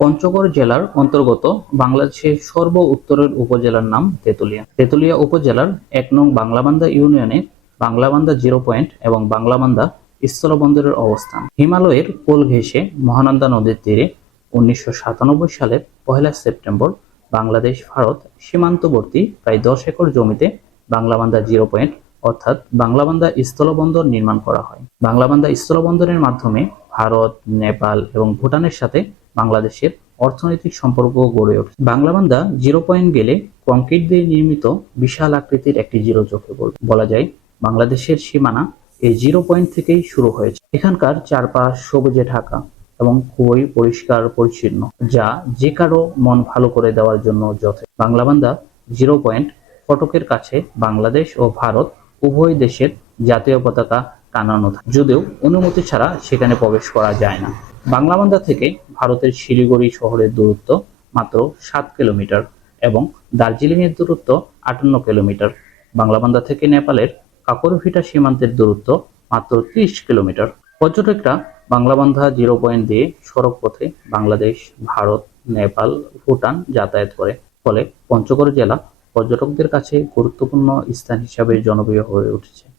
পঞ্চগড় জেলার অন্তর্গত বাংলাদেশের সর্ব উত্তরের উপজেলার নাম তেঁতুলিয়া। তেঁতুলিয়া উপজেলার এক নং বাংলাবান্ধা ইউনিয়নে বাংলাবান্ধা জিরো পয়েন্ট এবং বাংলাবান্ধা স্থলবন্দরের অবস্থান। হিমালয়ের কোল ঘেঁষে মহানন্দা নদীর তীরে উনিশশো সাতানব্বই সালের পহেলা সেপ্টেম্বর বাংলাদেশ, ভারত সীমান্তবর্তী প্রায় দশ একর জমিতে বাংলাবান্ধা জিরো পয়েন্ট অর্থাৎ বাংলাবান্ধা স্থলবন্দর নির্মাণ করা হয়। বাংলাবান্ধা স্থলবন্দরের মাধ্যমে ভারত, নেপাল এবং ভুটানের সাথে বাংলাদেশের অর্থনৈতিক সম্পর্ক গড়ে ওঠে। বাংলাবান্ধা জিরো পয়েন্ট গেলে কংক্রিট দিয়ে নির্মিত বিশাল আকৃতির একটি জিরো চোখে বলা যায়, বাংলাদেশের সীমানা এই জিরো পয়েন্ট থেকেই শুরু হয়েছে। এখানকার চারপাশ সবুজে ঢাকা এবং খুবই পরিষ্কার পরিচ্ছন্ন, যা যে কারও মন ভালো করে দেওয়ার জন্য যথেষ্ট। বাংলাবান্ধা জিরো পয়েন্ট ফটকের কাছে বাংলাদেশ ও ভারত উভয় দেশের জাতীয় পতাকা টানানো যদিও অনুমতি ছাড়া সেখানে প্রবেশ করা যায় না। বাংলাবান্ধা থেকে ভারতের শিলিগুড়ি শহরের দূরত্ব মাত্র সাত কিলোমিটার এবং দার্জিলিং এর দূরত্ব আটান্ন কিলোমিটার। বাংলাবান্ধা থেকে নেপালের কাকরভিটা সীমান্তের দূরত্ব মাত্র ত্রিশ কিলোমিটার। পর্যটকরা বাংলাবান্ধা জিরো পয়েন্ট দিয়ে সড়ক পথে বাংলাদেশ, ভারত, নেপাল, ভুটান যাতায়াত করে। ফলে পঞ্চগড় জেলা পর্যটকদের কাছে গুরুত্বপূর্ণ স্থান হিসাবে জনপ্রিয় হয়ে উঠেছে।